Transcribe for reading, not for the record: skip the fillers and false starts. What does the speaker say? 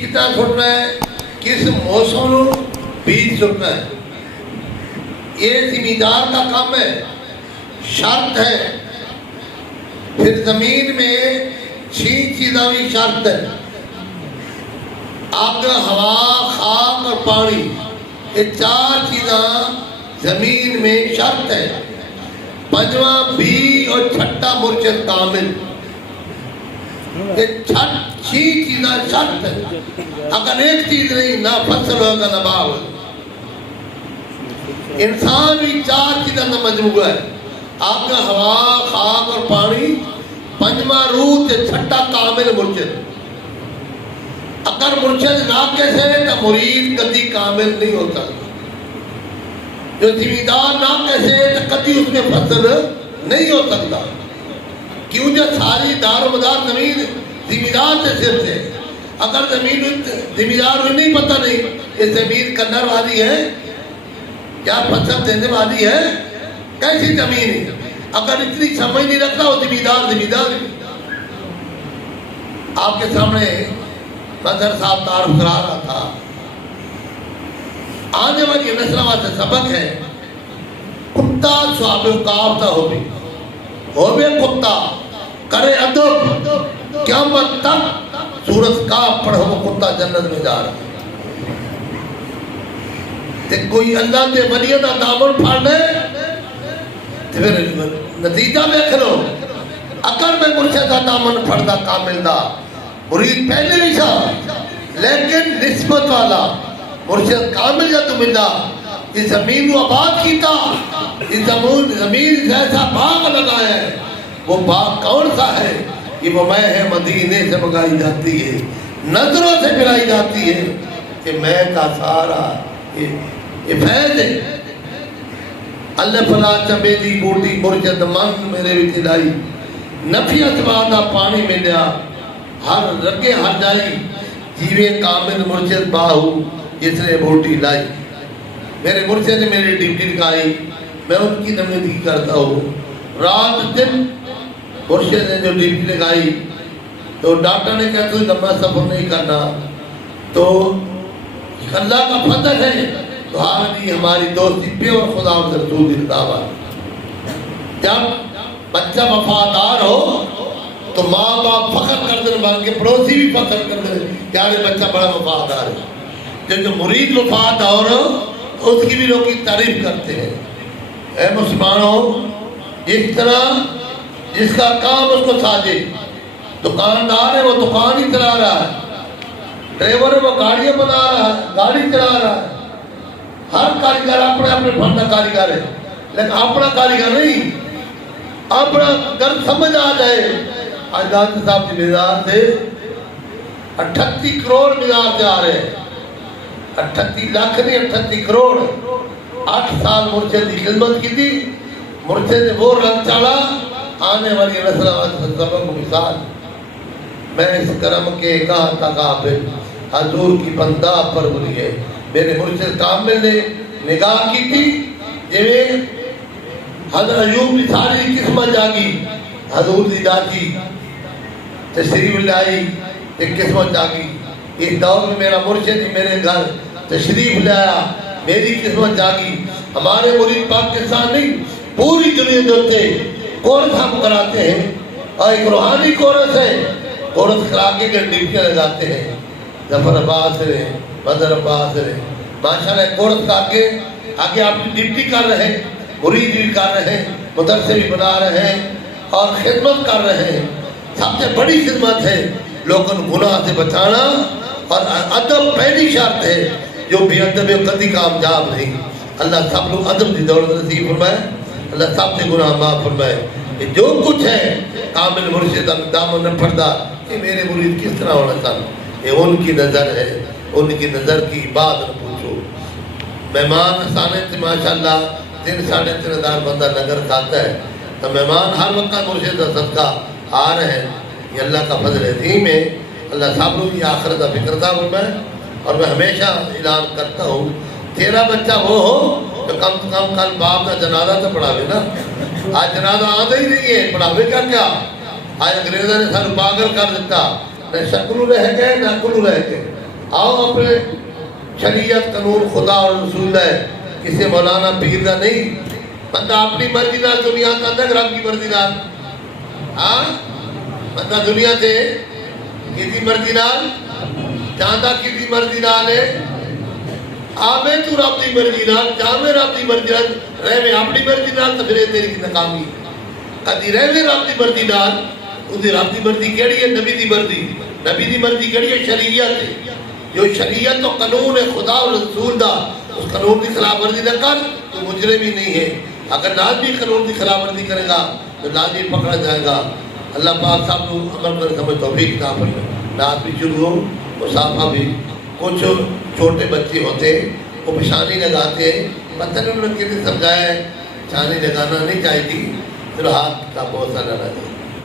کتنا سننا ہے، کس موسم بیج سننا ہے، یہ زمیندار کا کام ہے، شرط ہے۔ پھر زمین میں 6 چیزاں بھی شرط ہے، آگ، ہوا، خاک اور پانی، یہ 4 چیزاں زمین میں شرط ہے۔ 5واں بی اور 6ٹا مرشد کامل، یہ 6 چیزاں شرط ہے۔ اگر ایک چیز نہیں، نہ فصل ہوگا نہ باغ ہوگا۔ انسان بھی 4 چیزاں کا مجموعہ ہے، آگ، ہوا، خاک اور پانی، 5واں روح تے 6ٹا کامل مرشد۔ اگر مرشد ناقص ہے تو مرید کبھی کامل نہیں ہوتا۔ جو زمیندار ناقص ہے تو کبھی اس میں فصل نہیں ہو سکتا، کیوں جو ساری دار و مدار زمین زمیندار سے صرف ہے۔ اگر زمین زمیندار کو نہیں پتہ نہیں یہ زمین کرنے والی ہے کیا فصل دینے والی ہے، کیسی زمین ہے، اگر اتنی سمجھ نہیں رکھتا وہ زمیندار آپ کے سامنے مظہر صاحب تعارف کرا رہا تھا۔ آنے والی نسلوں سے سبق ہے، کتا صحاب کافتہ ہوئے کتا کرے ادب، قیامت تک سورت کاف پڑھو وہ کتا جنت میں جا رہا ہے۔ کوئی اللہ کے ولی دا دامن پھاڑنے پھر نتیجہ دیکھ لو۔ اگر میں مرشد دا دامن پھڑدا کامل دا مرید پہلے بھی تھا، لیکن نسبت والا مرشد کامل جب ملا، اس زمین کو آباد کیتا، اس زمین جیسا باغ لگایا ہے، وہ باغ کون سا ہے؟ یہ وہ میں ہے مدینے سے منگائی جاتی ہے، نظروں سے ملائی جاتی ہے کہ میں کا سارا یہ فیض ہے۔ اللہ فلا چمیلی بوٹی مرشد من میرے وچ لائی، نفی اسبادہ پانی ملیا، ہر رگے ہر جائی، جیوے کامل مرشد باہو جس نے بوٹی لائی۔ میرے مرشد نے میری ڈیوٹی لگائی، میں ان کی نمائندگی کرتا ہوں۔ رات دن مرشد نے جو ڈیوٹی لگائی تو ڈاکٹر نے کہا تو لمبا سفر نہیں کرنا، تو اللہ کا فضل ہے تو ہماری ہماری دوستی پہ اور خدا و رسول کی دعوت۔ جب بچہ وفادار ہو تو ماں باپ فخر کر دیں، بلکہ کے پڑوسی بھی فخر کر دیں کہ یار بچہ بڑا وفادار ہے۔ جو مرید وفادار ہو اس کی بھی لوگ تعریف کرتے ہیں۔ اے مسلمانوں، اس طرح جس کا کام اس کو ساجے، دکاندار ہے وہ دکان ہی چلا رہا ہے، ڈرائیور ہے وہ گاڑیاں بنا رہا ہے، گاڑی چلا رہا ہے، ہر کاریگر اپنے اپنے فن کا کاریگر ہے، لیکن اپنا کاریگر نہیں۔ اپنا گھر سمجھ آ جائے، آج داتا صاحب کی مزار سے 38 کروڑ مزار سے آ رہے ہیں، 38 لاکھ نہیں 38 کروڑ۔ 8 سال مرشد کی خدمت کی تھی، مرشد نے وہ رنگ چاڑا، آنے والی نسل سبق مثال۔ میں اس کرم کے کہا تھا قابل، حضور کی بندہ پروری ہے۔ میرے مرشد کامل نے نگاہ کی تھی، جویں حضرت ایوب کی ساری قسمت جاگی، حضور دی داتی تشریف لائی، ایک قسمت جاگی۔ اس دور میں میرا مرشد میرے گھر تشریف لایا، میری قسمت جاگی۔ ہمارے مرید پاکستان نہیں پوری دنیا جوتے کورس ہم کراتے ہیں، اور ایک روحانی کورس ہے، کورس کرا کے ڈیوٹیاں لگاتے ہیں۔ ظفر عباس رہے، بدر عباس رہے، ماشاءاللہ کورس کا آگے آپ کی ڈیوٹی کر رہے ہیں، مرید بھی کر رہے ہیں، مدرسے بھی بنا رہے ہیں اور خدمت کر رہے ہیں۔ سب سے بڑی خدمت ہے لوگوں کو گناہ سے بچانا، اور ادب پہلی شرط ہے، جو بھی ادب کبھی کامیاب نہیں۔ اللہ سب لوگ ادب کی دولت نصیب فرمائے، اللہ سب سے گناہ معاف فرمائے۔ کہ جو کچھ ہے کامل مرشد دامن نہ پھڑدا، کہ میرے مرید کس طرح ہونا چاہتا، یہ ان کی نظر ہے، ان کی نظر کی بات نہ پوچھو۔ مہمان آسانے سے ماشاءاللہ 3-3.5 ہزار بندہ نگر کھاتا ہے، تو مہمان ہر وقت مرشد کا صدقہ آ رہے ہیں، یہ اللہ کا فضل عظیم ہے۔ اللہ سب لوگ کی آخرت کا فکر تھا فرمائے۔ اور میں ہمیشہ اعلان کرتا ہوں، تیرا بچہ وہ ہو تو کم سے کم کل باپ کا جنازہ تو پڑھاوے نا۔ آج جنازہ آتا ہی نہیں ہے، پڑھاوے کا کیا؟ آج انگریزوں نے سر پاگل کر دیتا، نہ شکلو رہ گئے نہ کلو رہ گئے۔ آؤ اپنے شریعت قانون خدا اور رسول ہے، کسی مولانا پیر کا نہیں، بندہ اپنی مرضی نال دنیا کا اندر رب کی مرضی نال، ہاں بندہ دنیا سے کسی مرضی نال جانا، کسی مرضی نال ہے آوے تو رب دی مرضی نال، جاوے رب دی مرضی نال، رہے اپنی مرضی نال تو پھر تیری کی ناکامی، کدی رہے رب دی مرضی نال، اس دی رب دی مرضی کیڑی ہے؟ نبی دی مرضی، نبی دی مرضی کیڑی ہے؟ شریعت ہے، جو شریعت تو قانون ہے خدا اور رسول دا، اس قانون کی خلاف ورزی نہ کر تو مجرم ہی نہیں ہے، اگر لازمی قانون کی خلاف ورزی کرے گا تو لازمی پکڑا جائے گا۔ اللہ پاک صاحب کو عمل کرنے سمجھ توفیق عطا فرمائے۔ نعت بھی شروع ہو، مصافہ بھی، کچھ چھوٹے بچے ہوتے وہ پیشانی لگاتے، پتہ نہیں انہوں نے کسی سمجھایا ہے پیشانی لگانا نہیں چاہیے، پھر ہاتھ کا بہت سارا لگا